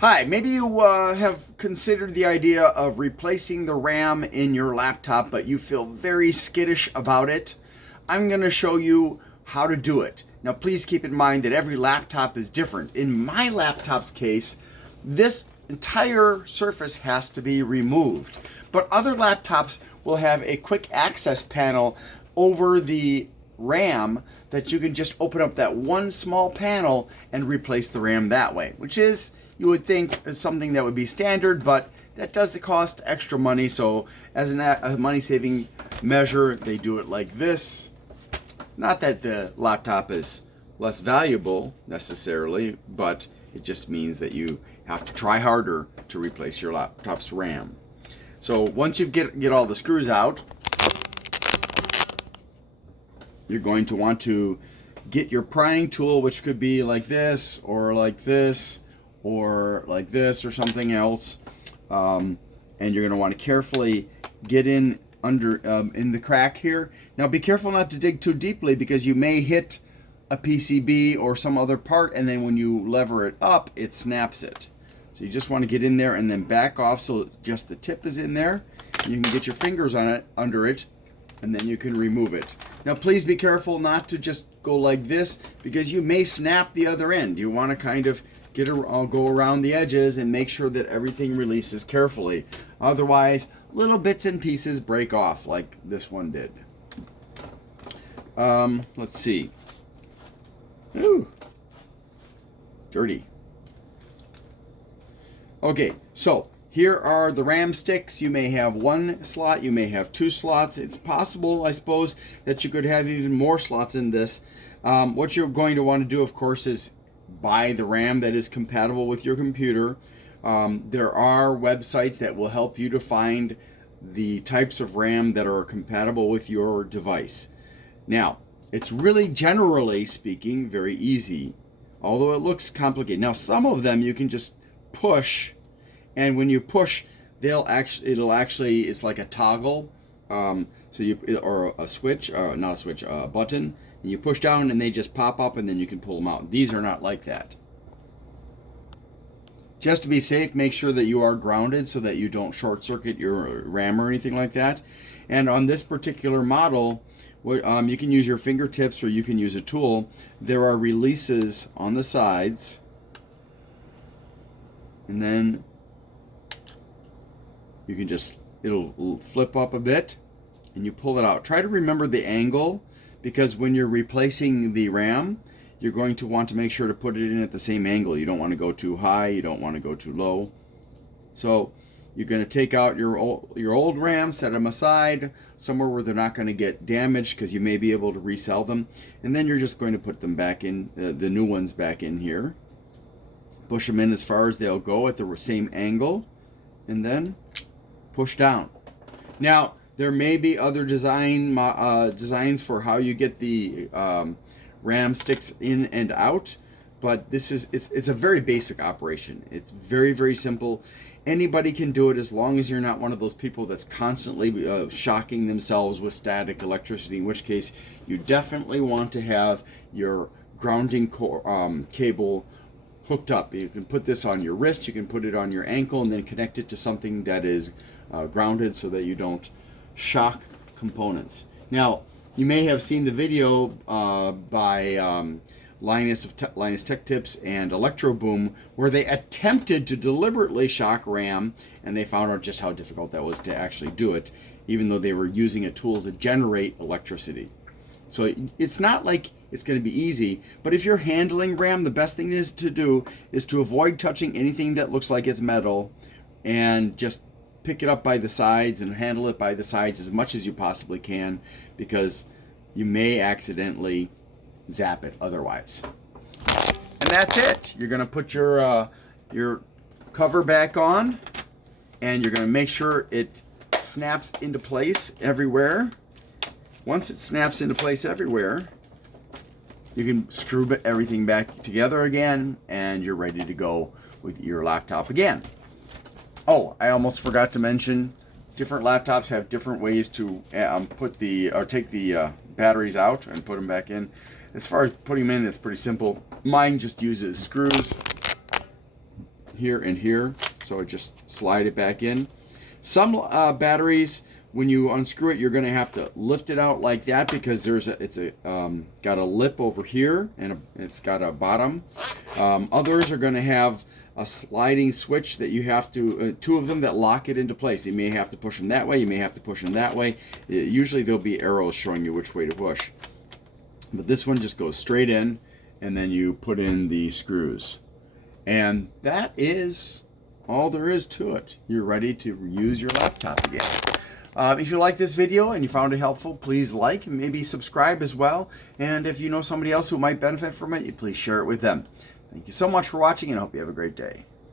Hi, maybe you have considered the idea of replacing the RAM in your laptop, but you feel very skittish about it. I'm going to show you how to do it. Now, please keep in mind that every laptop is different. In my laptop's case, this entire surface has to be removed, but other laptops will have a quick access panel over the RAM that you can just open up that one small panel and replace the RAM that way, which is, you would think, is something that would be standard, but that does cost extra money. So as a money-saving measure, they do it like this. Not that the laptop is less valuable necessarily, but it just means that you have to try harder to replace your laptop's RAM. So once you get all the screws out, you're going to want to get your prying tool, which could be like this or like this or like this or something else, and you're going to want to carefully get in under in the crack here. Now be careful not to dig too deeply, because you may hit a PCB or some other part, and then when you lever it up, it snaps it. So you just want to get in there and then back off so just the tip is in there. You can get your fingers on it, under it, and then you can remove it. Now please be careful not to just go like this, because you may snap the other end. You want to kind of go around the edges and make sure that everything releases carefully. Otherwise, little bits and pieces break off like this one did. Let's see. Ooh, dirty. Okay, so here are the RAM sticks. You may have one slot, you may have two slots. It's possible, I suppose, that you could have even more slots in this. What you're going to want to do, of course, is buy the RAM that is compatible with your computer. There are websites that will help you to find the types of RAM that are compatible with your device. Now, it's really, generally speaking, very easy, although it looks complicated. Now, some of them you can just push, and when you push, it's like a toggle, or a switch, not a switch, a button, and you push down and they just pop up, and then you can pull them out. These are not like that. Just to be safe, make sure that you are grounded so that you don't short circuit your RAM or anything like that. And on this particular model, you can use your fingertips or you can use a tool. There are releases on the sides, and then you can it'll flip up a bit and you pull it out. Try to remember the angle, because when you're replacing the RAM, you're going to want to make sure to put it in at the same angle. You don't want to go too high, you don't want to go too low. So you're going to take out your old RAM, set them aside somewhere where they're not going to get damaged, because you may be able to resell them. And then you're just going to put them back in, the new ones back in here. Push them in as far as they'll go at the same angle, and then push down. Now, there may be other designs for how you get the RAM sticks in and out, but it's a very basic operation. It's very, very simple. Anybody can do it, as long as you're not one of those people that's constantly shocking themselves with static electricity, in which case you definitely want to have your grounding cable hooked up. You can put this on your wrist, you can put it on your ankle, and then connect it to something that is grounded so that you don't shock components. Now, you may have seen the video by Linus Tech Tips and Electro Boom, where they attempted to deliberately shock RAM, and they found out just how difficult that was to actually do it, even though they were using a tool to generate electricity. So it's not like it's going to be easy, but if you're handling RAM, the best thing to do is to avoid touching anything that looks like it's metal, and just pick it up by the sides and handle it by the sides as much as you possibly can, because you may accidentally zap it otherwise. And that's it. You're going to put your cover back on, and you're going to make sure it snaps into place everywhere. Once it snaps into place everywhere, you can screw everything back together again, and you're ready to go with your laptop again. Oh, I almost forgot to mention, different laptops have different ways to take the batteries out and put them back in. As far as putting them in, it's pretty simple. Mine just uses screws here and here, so I just slide it back in. Some batteries, when you unscrew it, you're going to have to lift it out like that because it's got a lip over here and it's got a bottom. Others are going to have a sliding switch that you have to, two of them that lock it into place. You may have to push them that way, you may have to push them that way. Usually there'll be arrows showing you which way to push. But this one just goes straight in, and then you put in the screws. And that is all there is to it. You're ready to use your laptop again. If you like this video and you found it helpful, please like and maybe subscribe as well. And if you know somebody else who might benefit from it, please share it with them. Thank you so much for watching, and I hope you have a great day.